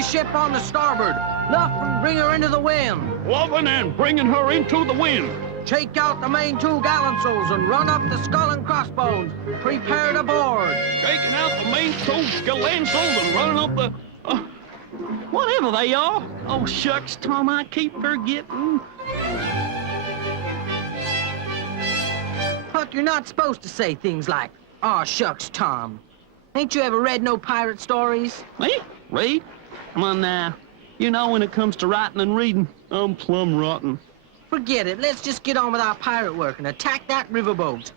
every ship on the starboard. Luff and bring her into the wind. Luffing and bringing her into the wind. Shake out the main two gallantsails and run up the skull and crossbones. Prepare to board. Shaking out the main two gallantsails and running up the... whatever they are. Oh, shucks, Tom, I keep forgetting. Huck, you're not supposed to say things like, "Aw, shucks, Tom." Ain't you ever read no pirate stories? Me? Read? Come on now. You know, when it comes to writing and reading, I'm plumb rotten. Forget it. Let's just get on with our pirate work and attack that riverboat.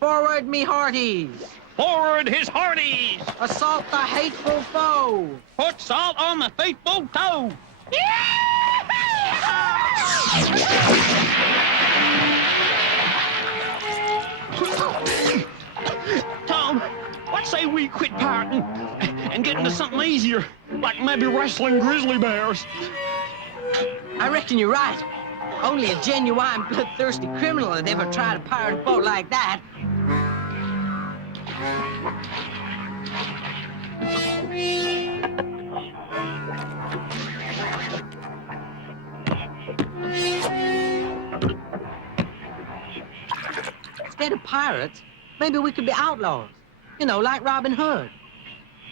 Forward, me hearties. Forward his hearties! Assault the hateful foe. Put salt on the faithful toe! Tom, what say we quit pirating and get into something easier, like maybe wrestling grizzly bears? I reckon you're right. Only a genuine bloodthirsty criminal would ever try to pirate a boat like that. Instead of pirates, maybe we could be outlaws. You know, like Robin Hood.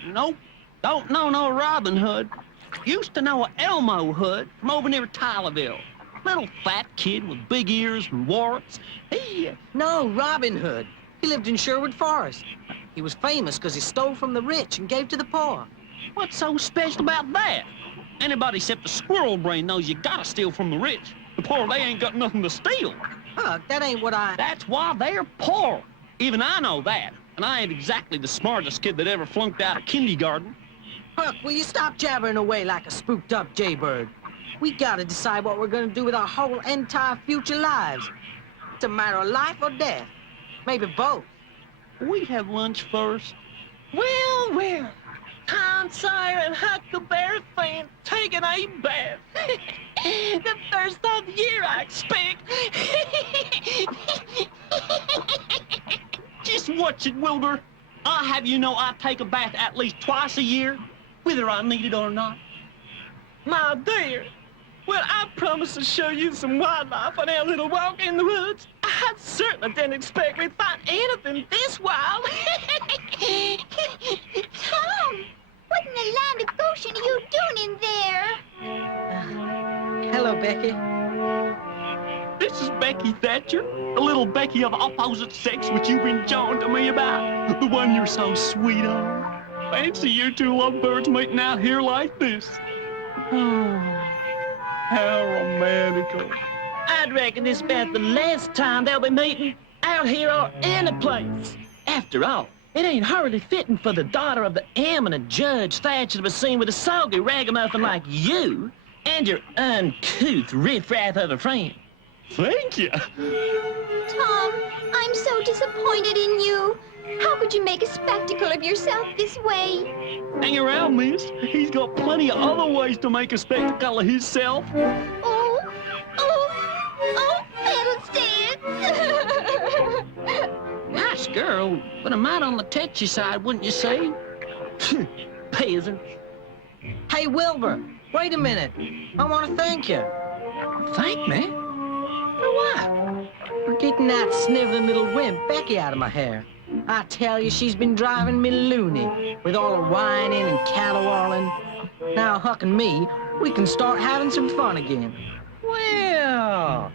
Nope, don't know no Robin Hood. Used to know a Elmo Hood from over near Tylerville. Little fat kid with big ears and warts. No, Robin Hood. He lived in Sherwood Forest. He was famous because he stole from the rich and gave to the poor. What's so special about that? Anybody except a squirrel brain knows you gotta steal from the rich. The poor, they ain't got nothing to steal. Huck, that ain't what I... That's why they're poor. Even I know that. And I ain't exactly the smartest kid that ever flunked out of kindergarten. Huck, will you stop jabbering away like a spooked-up jaybird? We gotta decide what we're gonna do with our whole entire future lives. It's a matter of life or death. Maybe both. We have lunch first. Well, well. Tom Sawyer and Huckleberry Finn taking a bath. The first of the year, I expect. Just watch it, Wilbur. I'll have you know I take a bath at least twice a year, whether I need it or not. My dear, well, I promise to show you some wildlife on our little walk in the woods. I certainly didn't expect we'd find anything this wild. Tom, what in the land of Goshen are you doing in there? Hello, Becky. This is Becky Thatcher, the little Becky of the opposite sex which you've been jawing to me about. The one you're so sweet on. Fancy you two lovebirds meeting out here like this. Oh, how romantical. I'd reckon this about the last time they'll be meeting out here or any place. After all, it ain't hardly fitting for the daughter of the eminent Judge Thatcher to be seen with a soggy ragamuffin like you and your uncouth riffraff of a friend. Thank you. Tom, I'm so disappointed in you. How could you make a spectacle of yourself this way? Hang around, miss. He's got plenty of other ways to make a spectacle of himself. Oh, fiddlesticks! Nice girl, but a mite on the tetchy side, wouldn't you say? Peasant. Hey, Wilbur, wait a minute. I want to thank you. Thank me? For what? For getting that sniveling little wimp Becky out of my hair. I tell you, she's been driving me loony with all her whining and caterwauling. Now, Huck and me, we can start having some fun again. Well,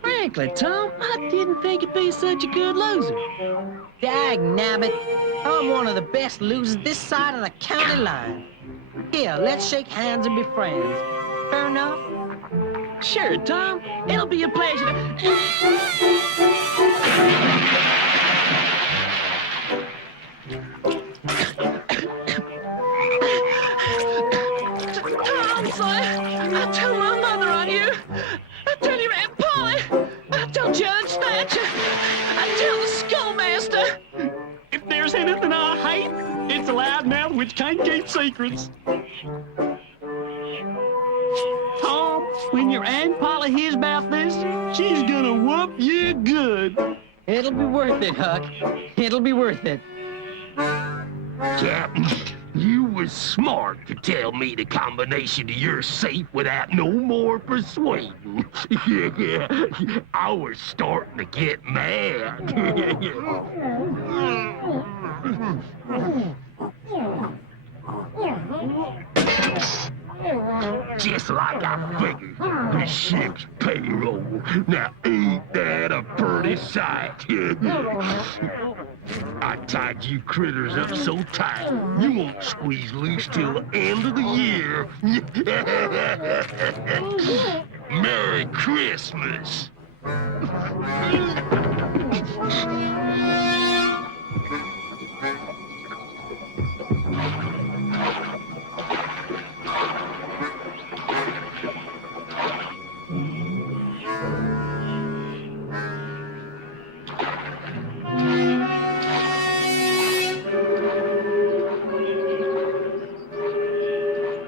frankly, Tom, I didn't think you'd be such a good loser. Dag nabbit, I'm one of the best losers this side of the county line. Here, let's shake hands and be friends. Fair enough? Sure, Tom. It'll be a pleasure to... Tom Sawyer, I told my mother on you. I told your Aunt Polly. I told Judge Thatcher. I told the schoolmaster. If there's anything I hate, it's a loud mouth which can't keep secrets. Tom, when your Aunt Polly hears about this, she's gonna whoop you good. It'll be worth it, Huck. It'll be worth it. You was smart to tell me the combination to your safe without no more persuading. I was starting to get mad. Just like I figured, the ship's payroll. Now ain't that a pretty sight? I tied you critters up so tight, you won't squeeze loose till the end of the year. Merry Christmas!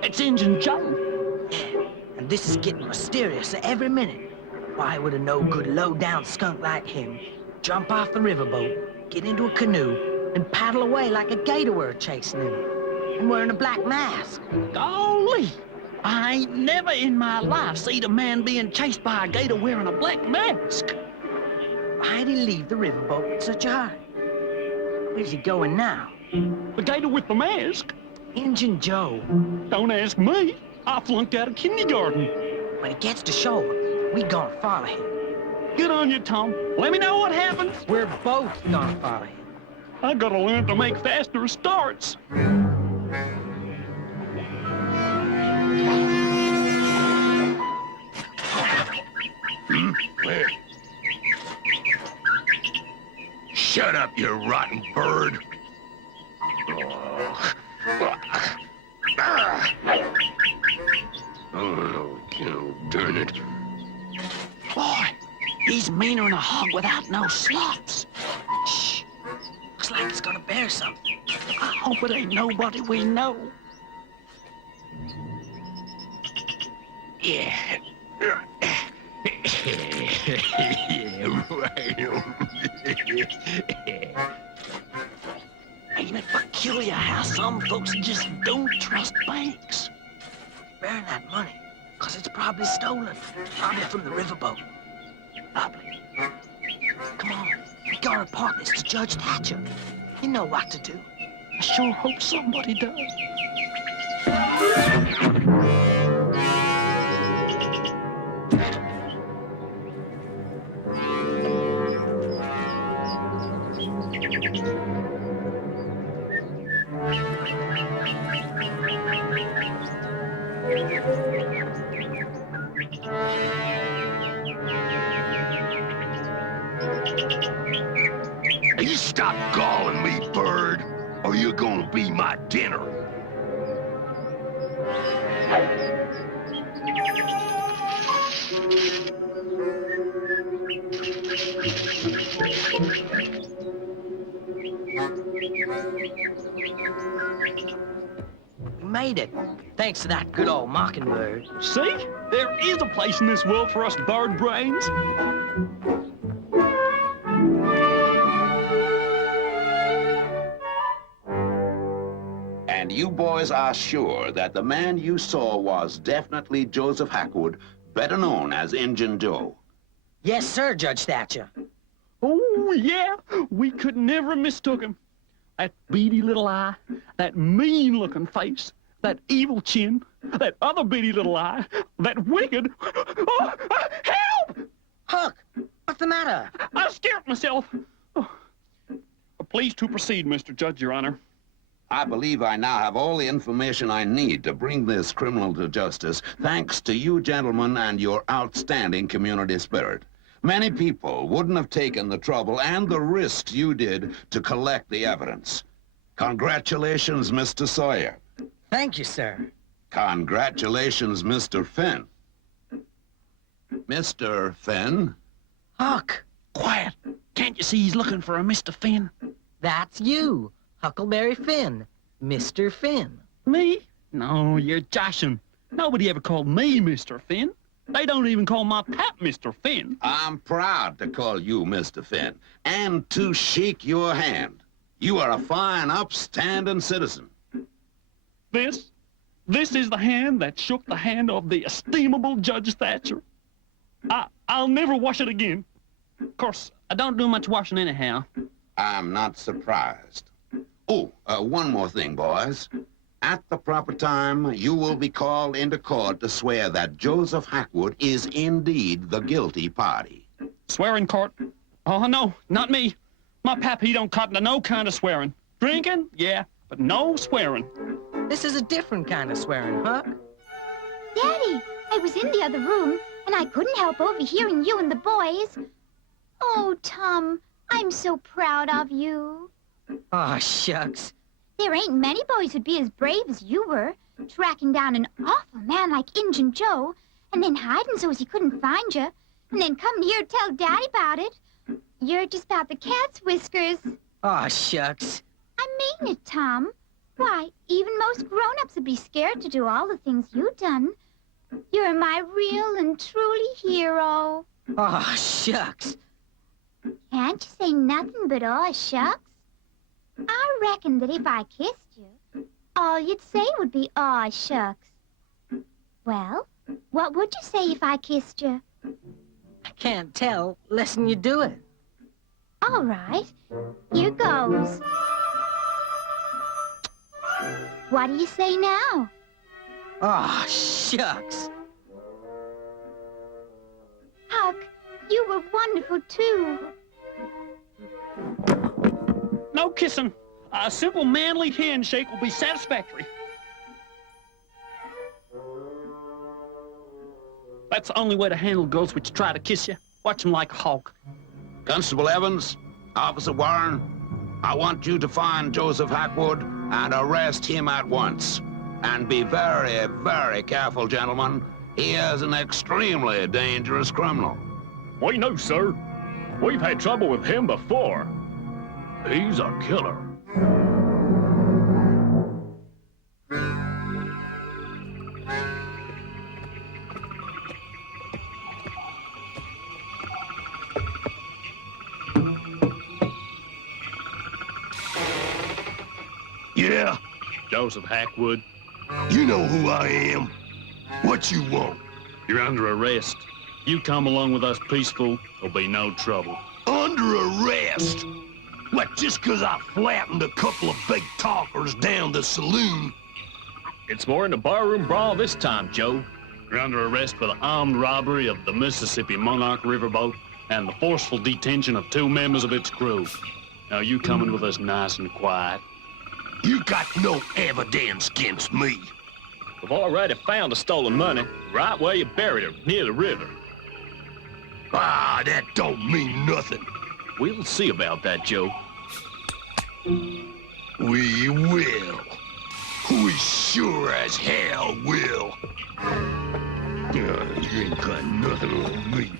It's Injun Joe. And this is getting mysterious every minute. Why would a no-good, low-down skunk like him jump off the riverboat, get into a canoe, and paddle away like a gator were chasing him, and wearing a black mask? Golly! I ain't never in my life seen a man being chased by a gator wearing a black mask. Why'd he leave the riverboat in such a hurry? Where's he going now? The gator with the mask? Injun Joe. Don't ask me. I flunked out of kindergarten. When he gets to shore, we gonna follow him. Good on you, Tom. Let me know what happens. We're both gonna follow him. I gotta learn to make faster starts. Where? Shut up, you rotten bird. Oh, darn it. Boy, he's meaner than a hog without no slops. Shh. Looks like it's gonna bear something. I hope it ain't nobody we know. Yeah. Ain't it peculiar how some folks just don't trust banks? Bearing that money, 'cause it's probably stolen. Probably from the riverboat. Probably. Come on, we gotta report this to Judge Thatcher. You know what to do. I sure hope somebody does. You stop calling me bird, or you're gonna be my dinner. We made it, thanks to that good old mockingbird. See? There is a place in this world for us bird brains. And you boys are sure that the man you saw was definitely Joseph Hackwood, better known as Injun Joe. Yes, sir, Judge Thatcher. Oh, yeah. We could never have mistook him. That beady little eye, that mean-looking face, that evil chin, that other beady little eye, that wicked... Oh, help! Huck, what's the matter? I scared myself. Oh. Please to proceed, Mr. Judge, Your Honor. I believe I now have all the information I need to bring this criminal to justice, thanks to you gentlemen and your outstanding community spirit. Many people wouldn't have taken the trouble and the risks you did to collect the evidence. Congratulations, Mr. Sawyer. Thank you, sir. Congratulations, Mr. Finn. Mr. Finn? Huck, Quiet. Can't you see he's looking for a Mr. Finn? that's you. Huckleberry Finn. Mr. Finn. Me? No, you're joshing. Nobody ever called me Mr. Finn. They don't even call my pap Mr. Finn. I'm proud to call you Mr. Finn, and to shake your hand. You are a fine, upstanding citizen. This is the hand that shook the hand of the estimable Judge Thatcher. I'll never wash it again. Of course, I don't do much washing anyhow. I'm not surprised. Oh, one more thing, boys. At the proper time, you will be called into court to swear that Joseph Hackwood is indeed the guilty party. Swear in court? Oh, no, not me. My pap, he don't cotton to no kind of swearing. Drinking? Yeah, but no swearing. This is a different kind of swearing, Huck. Daddy, I was in the other room, and I couldn't help overhearing you and the boys. Oh, Tom, I'm so proud of you. Aw, shucks. There ain't many boys who'd be as brave as you were, tracking down an awful man like Injun Joe, and then hiding so as he couldn't find you, and then coming here to tell Daddy about it. You're just about the cat's whiskers. Aw, shucks. I mean it, Tom. Why, even most grown-ups would be scared to do all the things you've done. You're my real and truly hero. Aw, shucks. Can't you say nothing but aw shucks? I reckon that if I kissed you, all you'd say would be aw shucks. Well, what would you say if I kissed you? I can't tell less'n you do it. All right, here goes. What do you say now? Aw, shucks. Huck, you were wonderful, too. No kissing. A simple manly handshake will be satisfactory. That's the only way to handle girls which try to kiss you. Watch them like a hawk. Constable Evans, Officer Warren, I want you to find Joseph Hackwood and arrest him at once. And be very, very careful, gentlemen. He is an extremely dangerous criminal. We know, sir. We've had trouble with him before. He's a killer. Yeah? Joseph Hackwood, You know who I am. What you want? you're under arrest. You come along with us peaceful, there'll be no trouble. Under arrest? What, just 'cause I flattened a couple of big talkers down the saloon? It's more in the barroom brawl this time, Joe. You're under arrest for the armed robbery of the Mississippi Monarch riverboat and the forceful detention of 2 members of its crew. Now you coming with us nice and quiet. You got no evidence against me. We've already found the stolen money right where you buried it, near the river. Ah, that don't mean nothing. We'll see about that, Joe. We will. We sure as hell will. You ain't got nothing on me.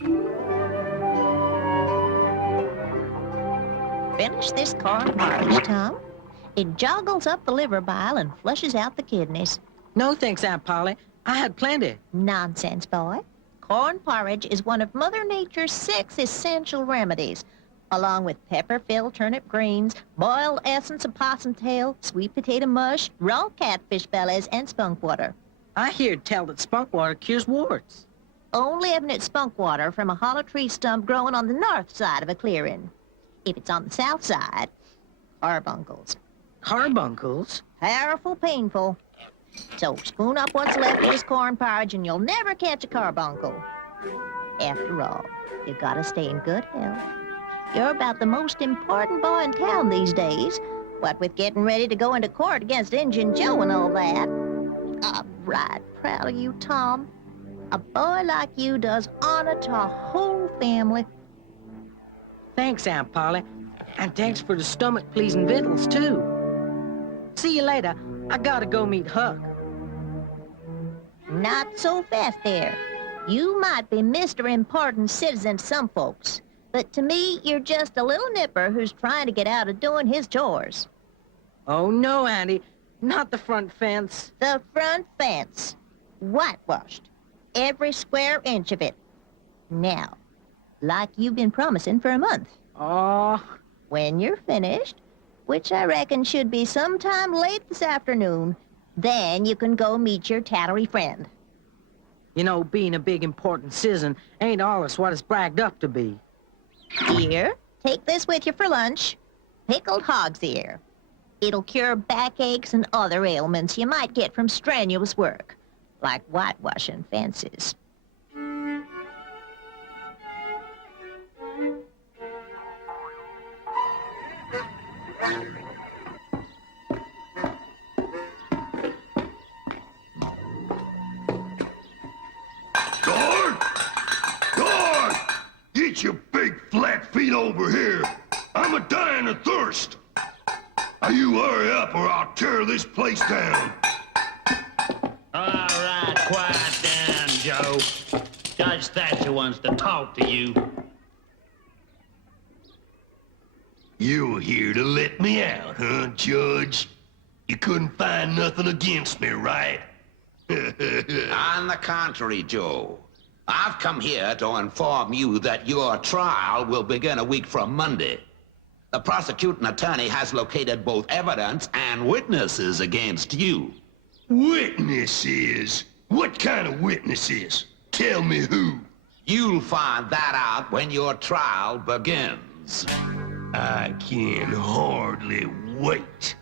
Finish this corn porridge, Tom. It joggles up the liver bile and flushes out the kidneys. No thanks, Aunt Polly. I had plenty. Nonsense, boy. Corn porridge is one of Mother Nature's 6 essential remedies, along with pepper-filled turnip greens, boiled essence of possum tail, sweet potato mush, raw catfish bellies, and spunk water. I hear tell that spunk water cures warts. Only having it spunk water from a hollow tree stump growing on the north side of a clearing. If it's on the south side, carbuncles. Carbuncles? Powerful painful. So spoon up what's left of this corn porridge and you'll never catch a carbuncle. After all, you gotta stay in good health. You're about the most important boy in town these days, what with getting ready to go into court against Injun Joe and all that. I'm right proud of you, Tom. A boy like you does honor to a whole family. Thanks, Aunt Polly. And thanks for the stomach-pleasing victuals, too. See you later. I gotta go meet Huck. Not so fast there. You might be Mr. Important Citizen to some folks, but to me, you're just a little nipper who's trying to get out of doing his chores. Oh, no, Auntie. Not the front fence. The front fence. Whitewashed. Every square inch of it. Now, like you've been promising for a month. Aw. When you're finished, which I reckon should be sometime late this afternoon, Then you can go meet your tattery friend. You know, being a big, important citizen ain't always what it's bragged up to be. Here, take this with you for lunch. Pickled hog's ear. It'll cure backaches and other ailments you might get from strenuous work, like whitewashing fences. Guard! Guard! Get your big flat feet over here. I'm a-dying of thirst. Now you hurry up or I'll tear this place down. All right, quiet down, Joe. Judge Thatcher wants to talk to you. You're here to let me out, huh, Judge? You couldn't find nothing against me, right? On the contrary, Joe. I've come here to inform you that your trial will begin a week from Monday. The prosecuting attorney has located both evidence and witnesses against you. Witnesses? What kind of witnesses? Tell me who. You'll find that out when your trial begins. I can hardly wait.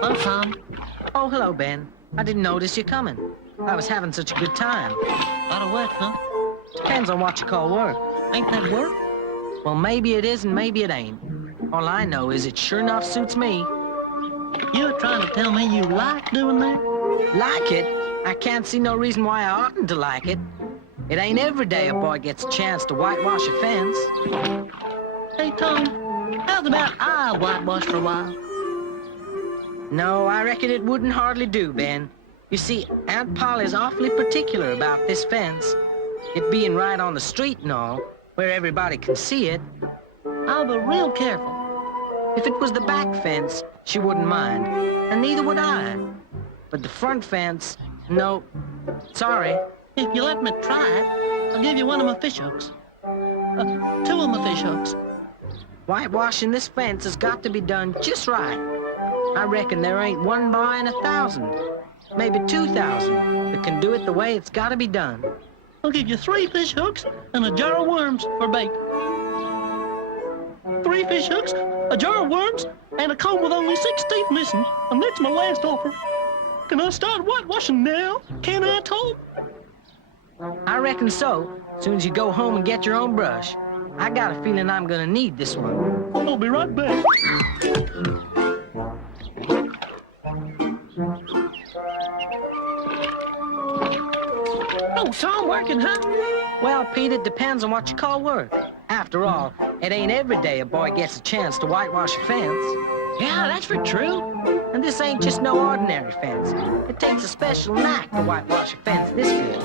Hello, Tom. Oh, hello, Ben. I didn't notice you coming. I was having such a good time. Lot of work, huh? Depends on what you call work. Ain't that work? Well, maybe it is and maybe it ain't. All I know is it sure enough suits me. You're trying to tell me you like doing that? Like it? I can't see no reason why I oughtn't to like it. It ain't every day a boy gets a chance to whitewash a fence. Hey, Tom, how's about I whitewash for a while? No, I reckon it wouldn't hardly do, Ben. You see, Aunt Polly's awfully particular about this fence. It being right on the street and all, where everybody can see it. I'll be real careful. If it was the back fence, she wouldn't mind, and neither would I. But the front fence, no. Sorry. If you let me try it, I'll give you one of my fish hooks. Two of my fish hooks. Whitewashing this fence has got to be done just right. I reckon there ain't one boy in 1,000, maybe 2,000, that can do it the way it's got to be done. I'll give you 3 fish hooks and a jar of worms for bait. 3 fish hooks, a jar of worms, and a comb with only 6 teeth missing. And that's my last offer. Can I start whitewashing now? Can I, Tom? I reckon so, as soon as you go home and get your own brush. I got a feeling I'm gonna need this one. I'll be right back. Oh, Tom working, huh? Well, Pete, it depends on what you call work. After all, it ain't every day a boy gets a chance to whitewash a fence. Yeah, that's for true. And this ain't just no ordinary fence. It takes a special knack to whitewash a fence this good.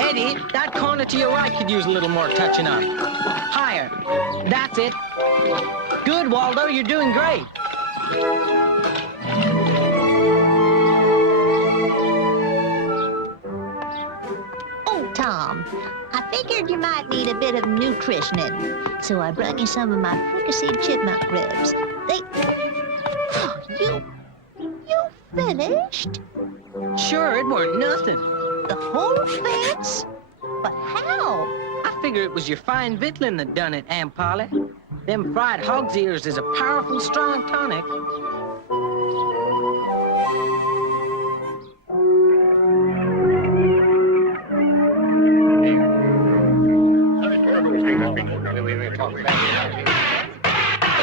Eddie, that corner to your right could use a little more touching up. Higher. That's it. Good, Waldo. You're doing great. Oh, Tom, I figured you might need a bit of nutritioning, so I brought you some of my fricasseed chipmunk ribs. They... Oh, you finished? Sure, it weren't nothing. The whole fence? But how? I figure it was your fine victualling that done it, Aunt Polly. Them fried hog's ears is a powerful strong tonic.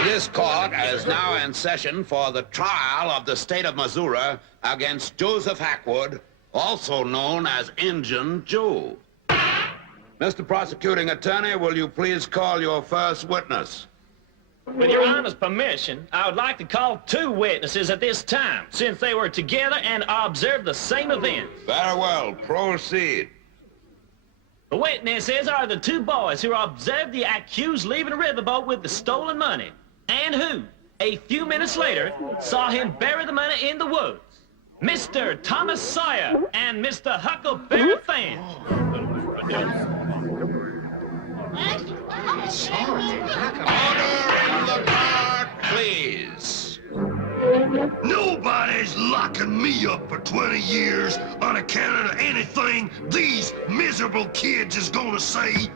This court is now in session for the trial of the state of Missouri against Joseph Hackwood, also known as Injun Joe. Mr. Prosecuting Attorney, will you please call your first witness? With your Honor's permission, I would like to call 2 witnesses at this time, since they were together and observed the same events. Very well, proceed. The witnesses are the 2 boys who observed the accused leaving a riverboat with the stolen money, and who, a few minutes later, saw him bury the money in the woods. Mr. Thomas Sawyer and Mr. Huckleberry Finn. Order in the guard, please. Nobody's locking me up for 20 years on account of anything these miserable kids is gonna say.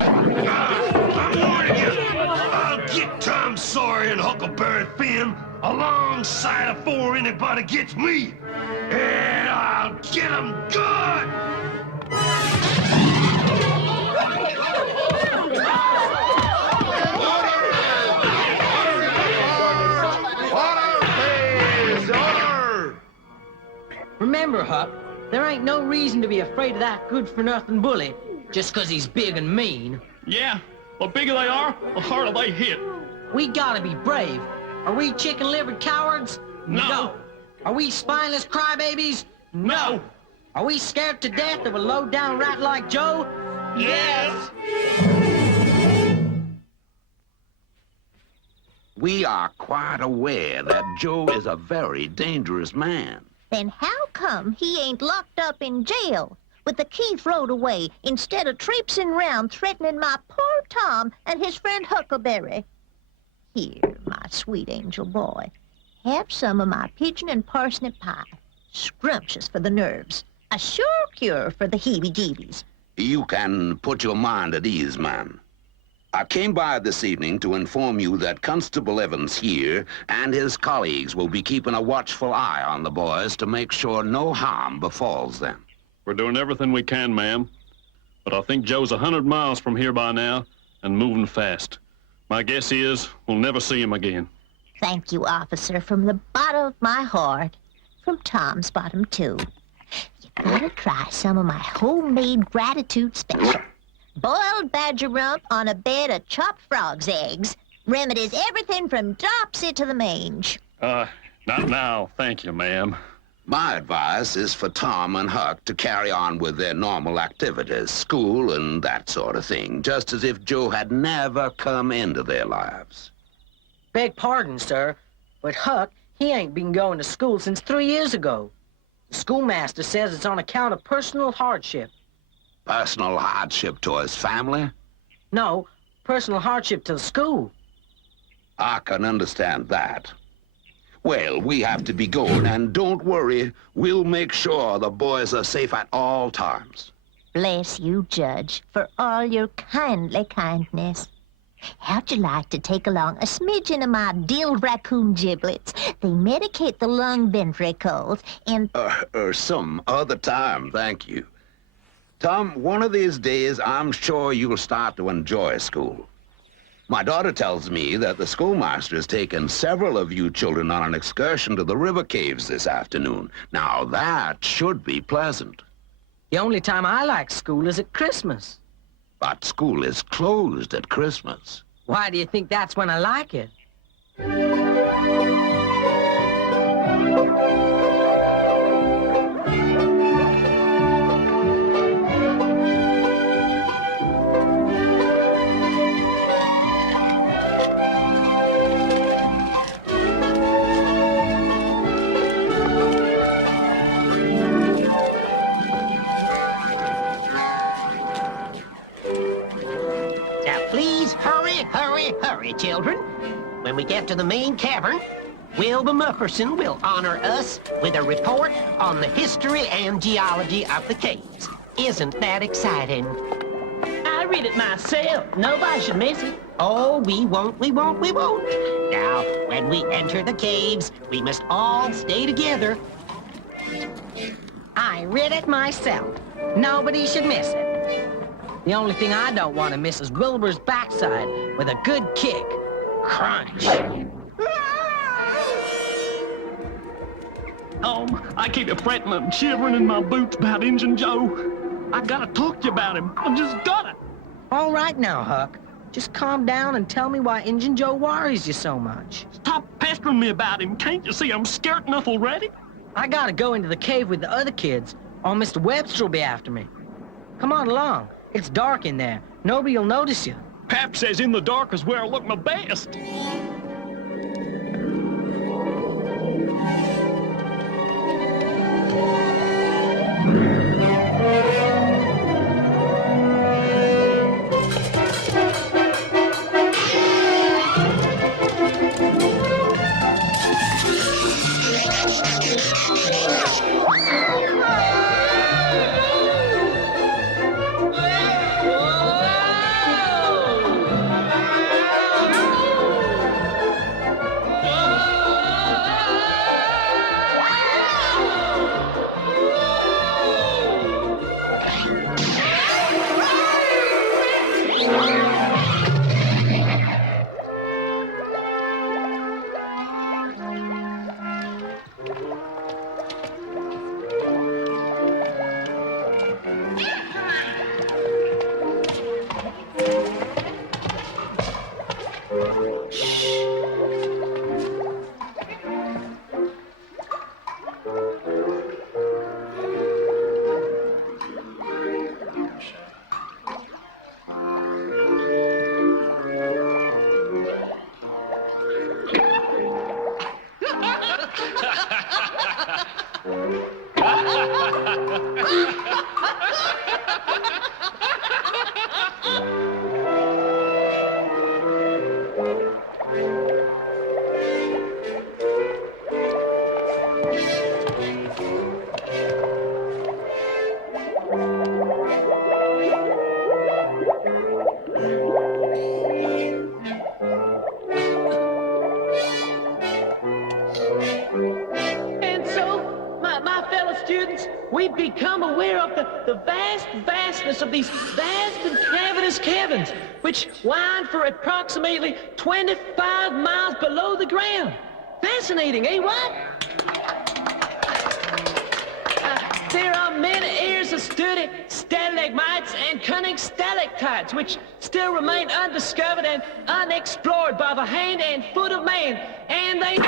I'm warning you. I'll get Tom Sawyer and Huckleberry Finn alongside before anybody gets me. And I'll get them good. Remember, Huck, there ain't no reason to be afraid of that good-for-nothing bully just 'cause he's big and mean. Yeah, the bigger they are, the harder they hit. We gotta be brave. Are we chicken-livered cowards? No. Are we spineless crybabies? No. Are we scared to death of a low-down rat like Joe? Yes. We are quite aware that Joe is a very dangerous man. Then how come he ain't locked up in jail with the key throwed away instead of traipsing round threatening my poor Tom and his friend Huckleberry? Here, my sweet angel boy, have some of my pigeon and parsnip pie. Scrumptious for the nerves. A sure cure for the heebie-jeebies. You can put your mind at ease, ma'am. I came by this evening to inform you that Constable Evans here and his colleagues will be keeping a watchful eye on the boys to make sure no harm befalls them. We're doing everything we can, ma'am. But I think Joe's 100 miles from here by now and moving fast. My guess is we'll never see him again. Thank you, officer, from the bottom of my heart. From Tom's bottom, too. You gotta try some of my homemade gratitude special. Boiled badger rump on a bed of chopped frog's eggs. Remedies everything from dropsy to the mange. Not now, thank you, ma'am. My advice is for Tom and Huck to carry on with their normal activities, school and that sort of thing, just as if Joe had never come into their lives. Beg pardon, sir, but Huck, he ain't been going to school since 3 years ago. The schoolmaster says it's on account of personal hardship. Personal hardship to his family? No, personal hardship to the school. I can understand that. Well, we have to be going, and don't worry, we'll make sure the boys are safe at all times. Bless you, Judge, for all your kindly kindness. How'd you like to take along a smidgen of my dill raccoon giblets? They medicate the lung ventricles and... Some other time, thank you. Tom, one of these days, I'm sure you'll start to enjoy school. My daughter tells me that the schoolmaster has taken several of you children on an excursion to the river caves this afternoon. Now, that should be pleasant. The only time I like school is at Christmas. But school is closed at Christmas. Why do you think that's when I like it? Hurry, children. When we get to the main cavern, Wilbur Mufferson will honor us with a report on the history and geology of the caves. Isn't that exciting? I read it myself. Nobody should miss it. Oh, we won't. Now, when we enter the caves, we must all stay together. I read it myself. Nobody should miss it. The only thing I don't want to miss is Wilbur's backside with a good kick. Crunch. I keep fretting and shivering in my boots about Injun Joe. I gotta talk to you about him. I just gotta. All right now, Huck. Just calm down and tell me why Injun Joe worries you so much. Stop pestering me about him. Can't you see I'm scared enough already? I gotta go into the cave with the other kids, or Mr. Webster will be after me. Come on along. It's dark in there. Nobody will notice you. Pap says in the dark is where I look my best. We've become aware of the vastness of these vast and cavernous caverns, which wind for approximately 25 miles below the ground. Fascinating, eh, what? There are many areas of sturdy stalagmites and cunning stalactites, which still remain undiscovered and unexplored by the hand and foot of man, and they...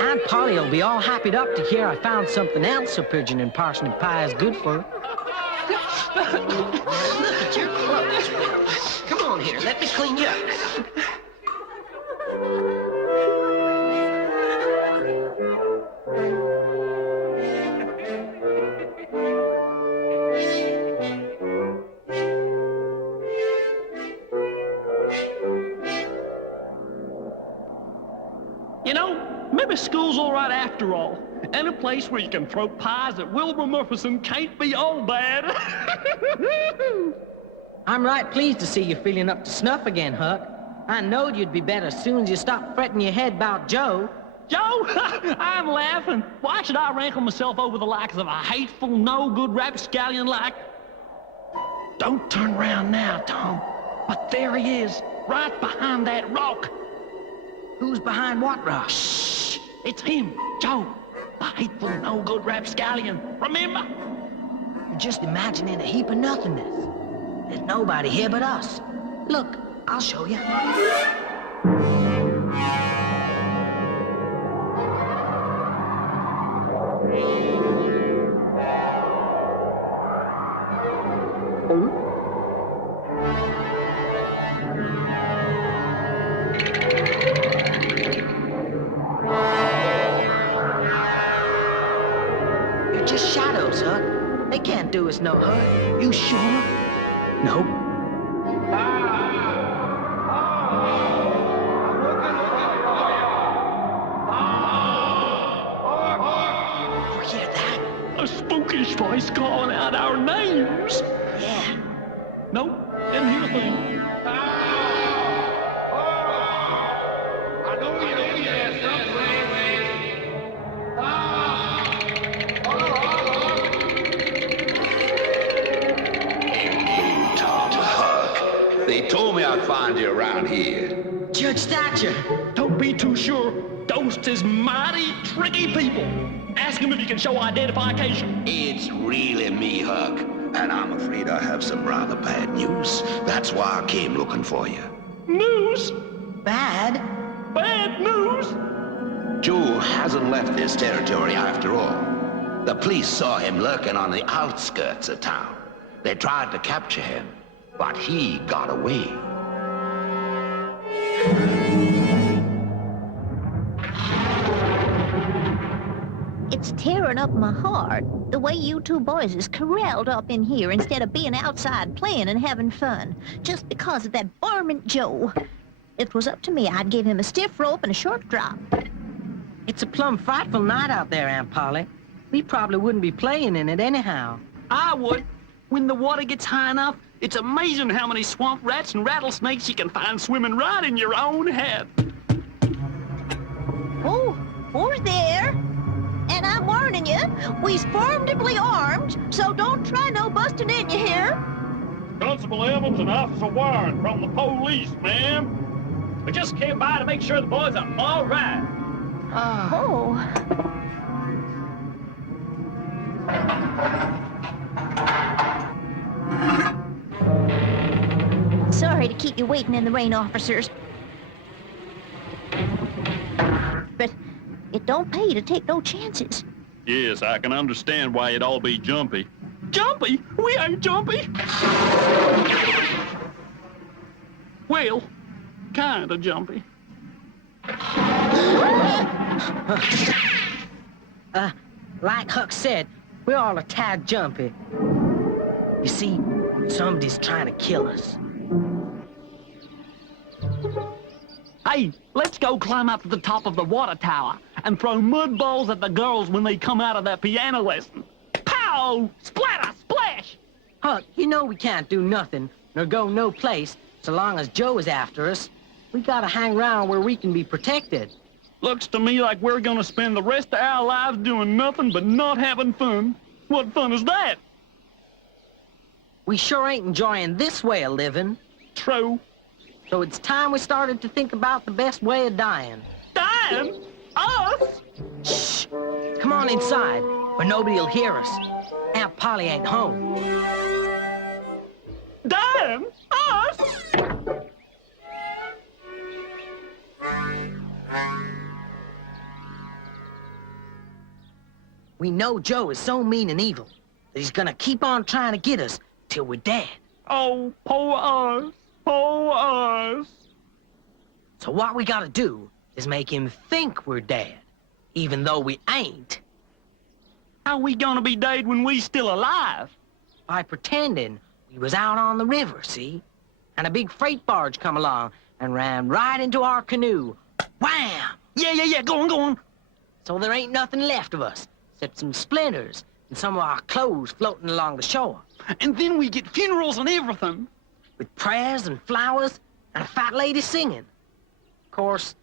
Aunt Polly will be all happy up to hear I found something else a pigeon and parsnip pie is good for. Look at your clothes. Come on here, let me clean you up. You know, maybe school's all right after all. And a place where you can throw pies that Wilbur Murphison can't be all bad. I'm right pleased to see you feeling up to snuff again, Huck. I knowed you'd be better as soon as you stopped fretting your head about Joe. Joe, I'm laughing. Why should I rankle myself over the likes of a hateful, no-good rapscallion like... Don't turn around now, Tom. But there he is, right behind that rock. Who's behind what rock? Shh! It's him, Joe. The hateful, no-good rapscallion. Remember? You're just imagining a heap of nothingness. There's nobody here but us. Look, I'll show you. They're just shadows, Huck. They can't do us no hurt. You sure? Nope. You hear that? A spookish voice calling out our names. Yeah. Nope, didn't hear a thing. They told me I'd find you around here. Judge Thatcher. Don't be too sure. Ghosts is mighty tricky people. Ask him if he can show identification. It's really me, Huck. And I'm afraid I have some rather bad news. That's why I came looking for you. News? Bad? Bad news? Joe hasn't left this territory after all. The police saw him lurking on the outskirts of town. They tried to capture him, but he got away. It's tearing up my heart, the way you two boys is corralled up in here instead of being outside playing and having fun, just because of that varmint Joe. If it was up to me, I'd give him a stiff rope and a short drop. It's a plumb frightful night out there, Aunt Polly. We probably wouldn't be playing in it anyhow. I would. When the water gets high enough, it's amazing how many swamp rats and rattlesnakes you can find swimming right in your own head. Oh, who's there? And I'm warning you, we's formidably armed, so don't try no busting in, you hear? Constable Evans and Officer Warren from the police, ma'am. We just came by to make sure the boys are all right. Oh. Sorry to keep you waiting in the rain, officers. But it don't pay to take no chances. Yes, I can understand why you'd all be jumpy. Jumpy? We ain't jumpy. Well, kinda jumpy. Like Huck said, we're all a tad jumpy. You see, somebody's trying to kill us. Hey, let's go climb up to the top of the water tower and throw mud balls at the girls when they come out of their piano lesson. Pow! Splatter! Splash! Huck, you know we can't do nothing, nor go no place, so long as Joe is after us. We gotta hang around where we can be protected. Looks to me like we're gonna spend the rest of our lives doing nothing but not having fun. What fun is that? We sure ain't enjoying this way of living. True. So it's time we started to think about the best way of dying. Dying? Us? Shh! Come on inside, where nobody'll hear us. Aunt Polly ain't home. Dying? Us? We know Joe is so mean and evil that he's gonna keep on trying to get us till we're dead. Oh, poor us. Poor us. So what we gotta do is make him think we're dead, even though we ain't. How we gonna be dead when we still alive? By pretending we was out on the river, see? And a big freight barge come along and ran right into our canoe. Wham! Yeah, go on. So there ain't nothing left of us, except some splinters and some of our clothes floating along the shore. And then we get funerals and everything. With prayers and flowers and a fat lady singing. Of course,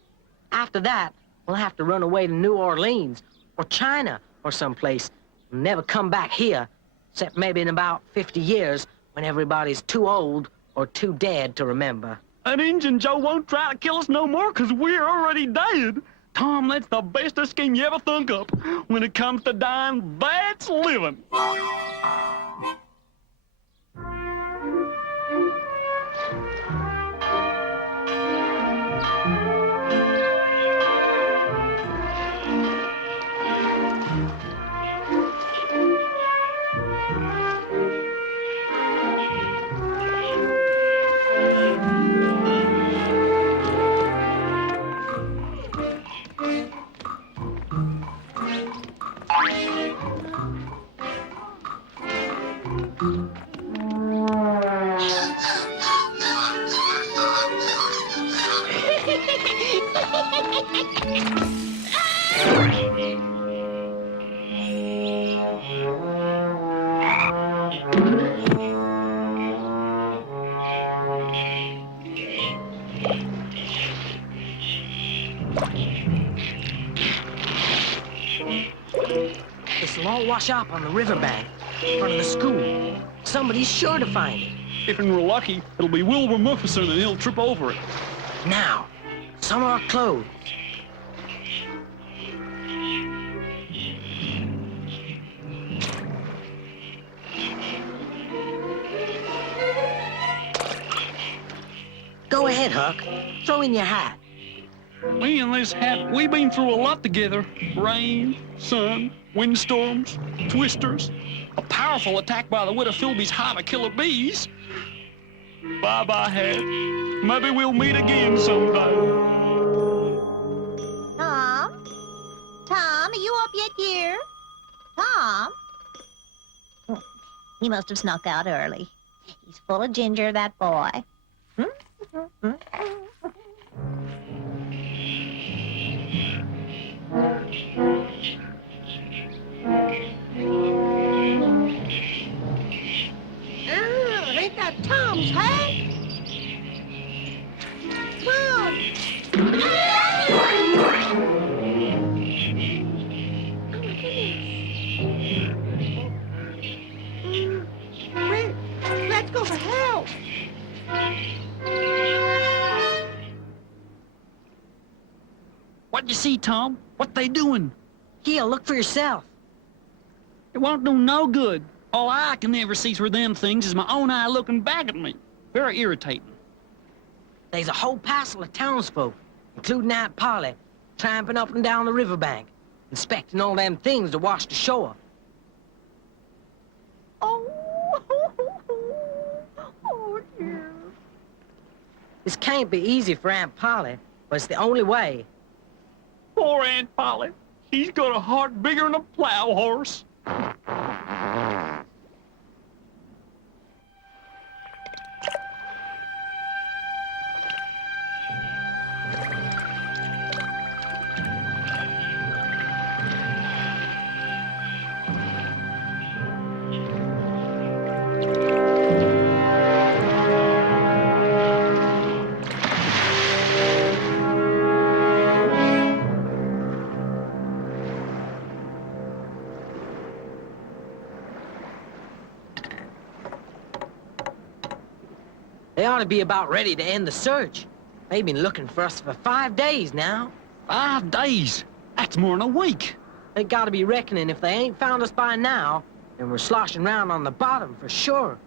after that, we'll have to run away to New Orleans or China or someplace and never come back here, except maybe in about 50 years when everybody's too old or too dead to remember. And Injun Joe won't try to kill us no more because we're already dead. Tom, that's the bestest scheme you ever think up. When it comes to dying, that's living. This'll all wash up on the riverbank in front of the school. Somebody's sure to find it. If we're lucky, it'll be Wilbur Mufferson and he'll trip over it. Now, some of our clothes. ahead, Huck. Throw in your hat. Me and this hat, we've been through a lot together. Rain, sun, windstorms, twisters, a powerful attack by the widow Philby's hive of killer bees. Bye-bye, hat. Maybe we'll meet again someday. Tom? Tom, are you up yet, dear? Tom? Oh, he must have snuck out early. He's full of ginger, that boy. Ain't that Tom's hat? Let's go for help. What'd you see, Tom? What they doing? Here, look for yourself. It won't do no good. All I can ever see through them things is my own eye looking back at me. Very irritating. There's a whole passel of townsfolk, including Aunt Polly, tramping up and down the riverbank, inspecting all them things to wash the shore. Oh, oh, dear. This can't be easy for Aunt Polly, but it's the only way. Poor Aunt Polly. She's got a heart bigger than a plow horse. They ought to be about ready to end the search. They've been looking for us for 5 days now. 5 days? That's more than a week. They gotta be reckoning if they ain't found us by now, then we're sloshing around on the bottom for sure.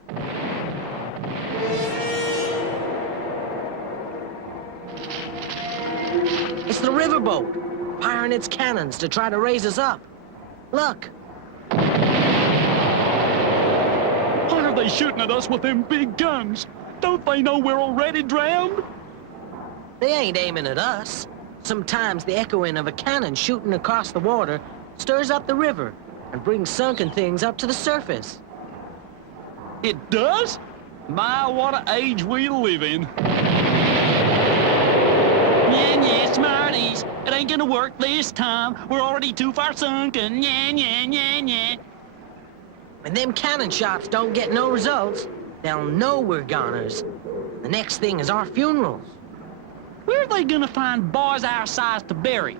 It's the riverboat, firing its cannons to try to raise us up. Look. Why are they shooting at us with them big guns? Don't they know we're already drowned? They ain't aiming at us. Sometimes the echoing of a cannon shooting across the water stirs up the river and brings sunken things up to the surface. It does? My, what an age we live in. Yeah, smarties. It ain't gonna work this time. We're already too far sunken. Yeah. When them cannon shots don't get no results, they'll know we're goners. The next thing is our funerals. Where are they gonna find boys our size to bury?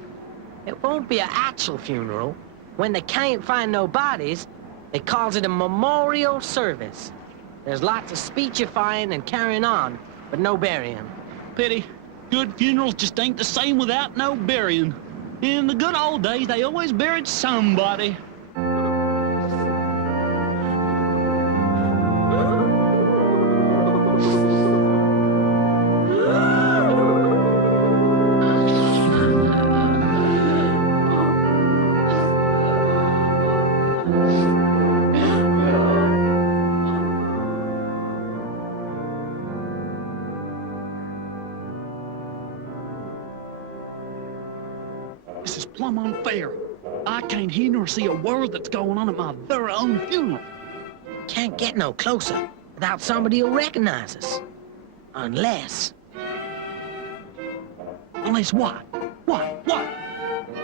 It won't be an actual funeral. When they can't find no bodies, they calls it a memorial service. There's lots of speechifying and carrying on, but no burying. Pity. Good funerals just ain't the same without no burying. In the good old days, they always buried somebody. This is plumb unfair. I can't hear nor see a word that's going on at my very own funeral. Can't get no closer without somebody who'll recognize us. Unless... Unless what? What?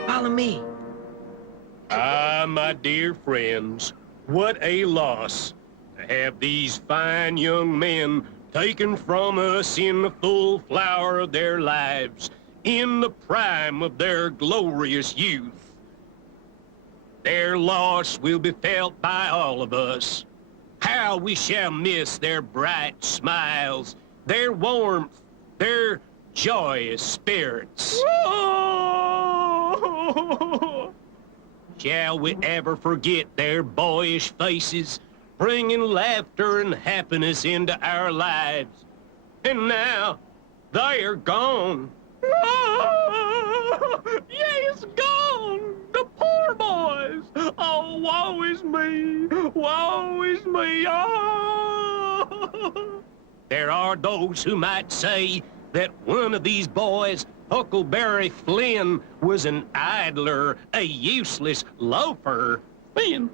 Follow me. Ah, my dear friends, what a loss to have these fine young men taken from us in the full flower of their lives, in the prime of their glorious youth. Their loss will be felt by all of us. How we shall miss their bright smiles, their warmth, their joyous spirits. Shall we ever forget their boyish faces, bringing laughter and happiness into our lives? And now, they're gone. Yes, gone! The poor boys! Oh, woe is me! Woe is me! Oh! There are those who might say that one of these boys, Huckleberry Flynn, was an idler, a useless loafer. Finn!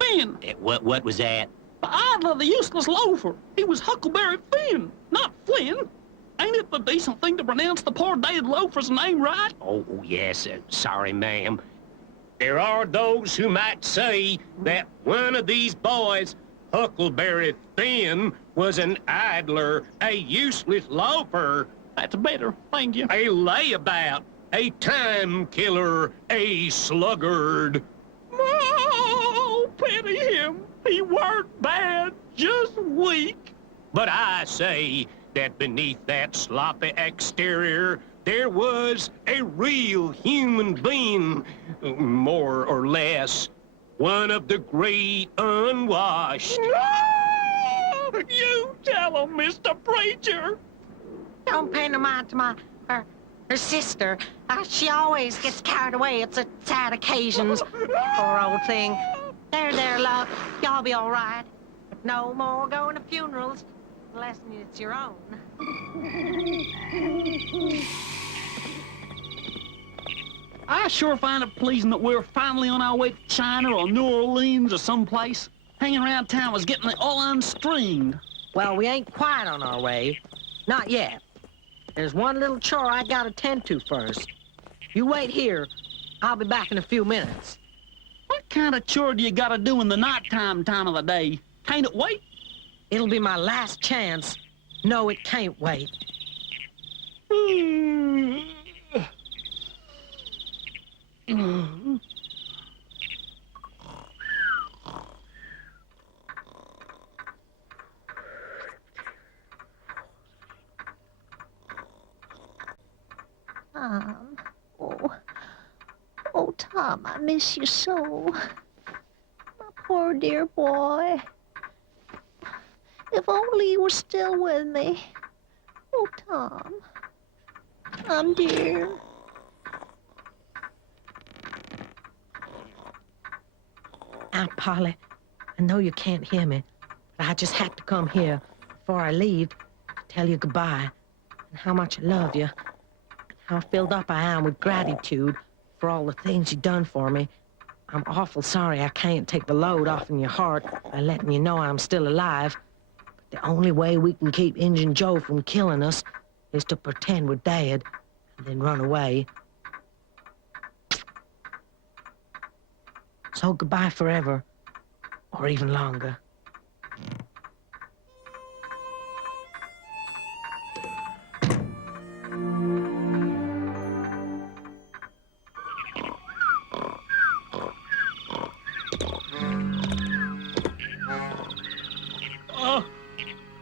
Finn! What was that? The idler, the useless loafer. He was Huckleberry Finn, not Flynn. Ain't it the decent thing to pronounce the poor dead loafer's name right? Oh, yes, sorry, ma'am. There are those who might say that one of these boys, Huckleberry Finn, was an idler, a useless loafer. That's better, thank you. A layabout, a time killer, a sluggard. Oh, pity him. He weren't bad, just weak. But I say that beneath that sloppy exterior, there was a real human being, more or less. One of the great unwashed. No! You tell him, Mr. Preacher. Don't pay no mind to her sister. She always gets carried away at such sad occasions. Poor old thing. There, love. Y'all be all right. But no more going to funerals unless it's your own. I sure find it pleasing that we're finally on our way to China or New Orleans or someplace. Hanging around town was getting all unstringed. Well, we ain't quite on our way. Not yet. There's one little chore I gotta tend to first. You wait here. I'll be back in a few minutes. What kind of chore do you gotta do in the nighttime time of the day? Can't it wait? It'll be my last chance. No, it can't wait. Tom. Oh, Tom, I miss you so. My poor dear boy. If only you were still with me. Oh, Tom. Tom, dear. Now, Polly, I know you can't hear me, but I just had to come here before I leave to tell you goodbye and how much I love you, and how filled up I am with gratitude for all the things you've done for me. I'm awful sorry I can't take the load off in your heart by letting you know I'm still alive, but the only way we can keep Injun Joe from killing us is to pretend we're dead and then run away. So goodbye forever, or even longer.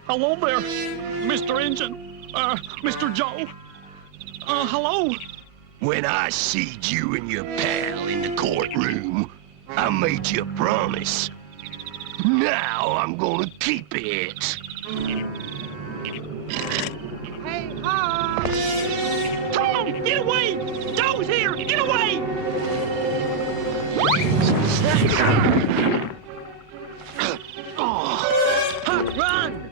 Hello there, Mr. Injun. Mr. Joe. Hello. When I seed you and your pal in the courtroom, I made you a promise. Now I'm gonna keep it. Hey, Tom! Tom, get away! Joe's here! Get away! Huck, run!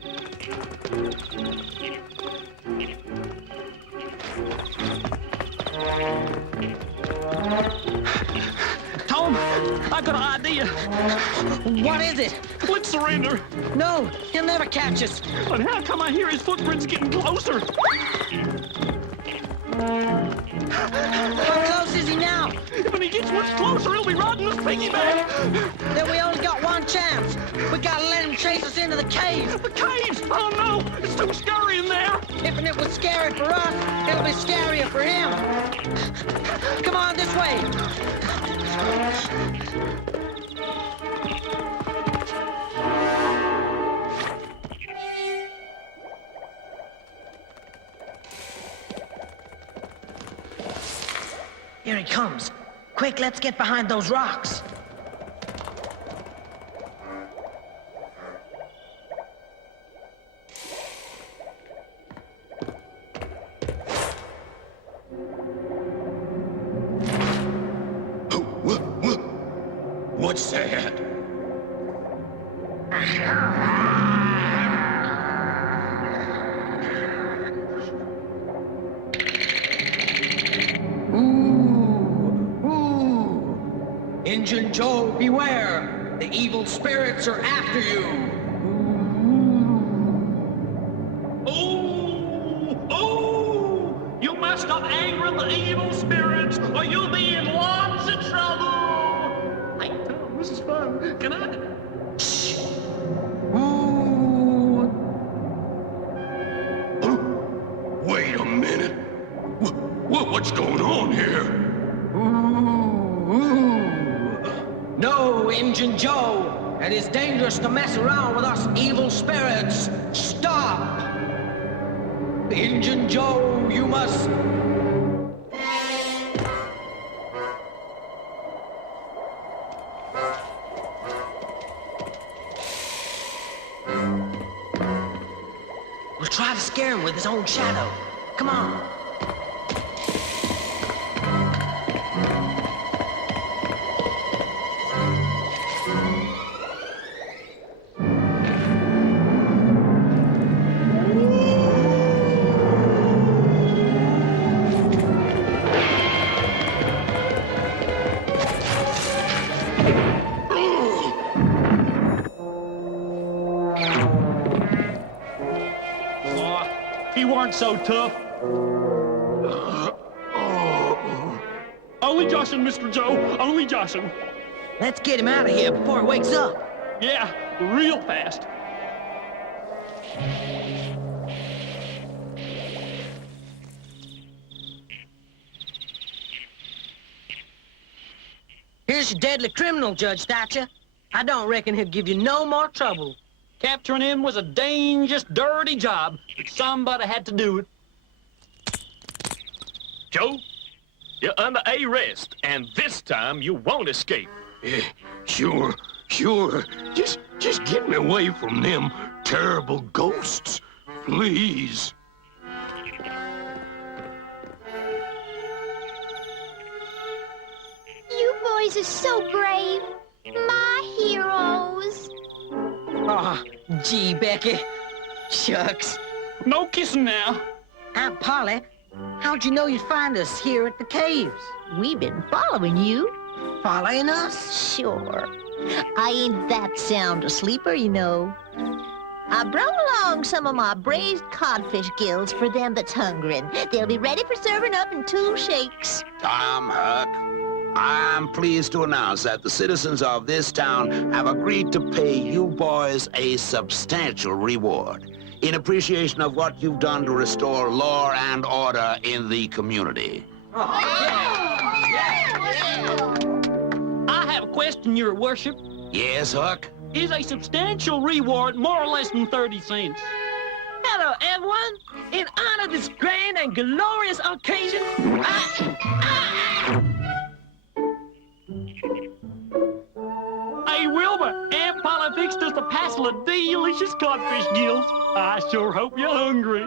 Tom, I got an idea. What is it? Let's surrender. No, he'll never catch us. But how come I hear his footprints getting closer? How close is he now? When he gets much closer, he'll be riding this piggyback. Then we only got one chance. We gotta let him chase us into the cave. The caves! Oh no, it's too scary in there. If it was scary for us, it'll be scarier for him. Come on, this way. Here he comes. Quick, let's get behind those rocks. What's that? Ooh! Injun Joe, beware! The evil spirits are after you! Oh! You must stop angering the evil spirits, or you'll be in lots of trouble! Hey, Tom, this is fun. Can I? Shh! Ooh! Wait a minute. What's going on here? Ooh! No, Injun Joe! It is dangerous to mess around with us evil spirits! Stop! Injun Joe, you must... We'll try to scare him with his own shadow. Come on. He weren't so tough. Only joshing, Mr. Joe. Only joshing. Let's get him out of here before he wakes up. Yeah, real fast. Here's your deadly criminal, Judge Thatcher. I don't reckon he'll give you no more trouble. Capturing him was a dangerous, dirty job, but somebody had to do it. Joe, you're under arrest, and this time you won't escape. Sure. Just get me away from them terrible ghosts, please. You boys are so brave. My heroes. Oh, gee, Becky. Shucks. No kissing now. Aunt Polly, how'd you know you'd find us here at the caves? We've been following you. Following us? Sure. I ain't that sound a sleeper, you know. I brought along some of my braised codfish gills for them that's hungering. They'll be ready for serving up in 2 shakes. Tom, Huck, I'm pleased to announce that the citizens of this town have agreed to pay you boys a substantial reward in appreciation of what you've done to restore law and order in the community. I have a question, Your Worship. Yes, Huck? Is a substantial reward more or less than 30 cents? Hello, everyone. In honor of this grand and glorious occasion, Hey, Wilbur, Aunt Polly fixed us a passel of delicious codfish gills. I sure hope you're hungry.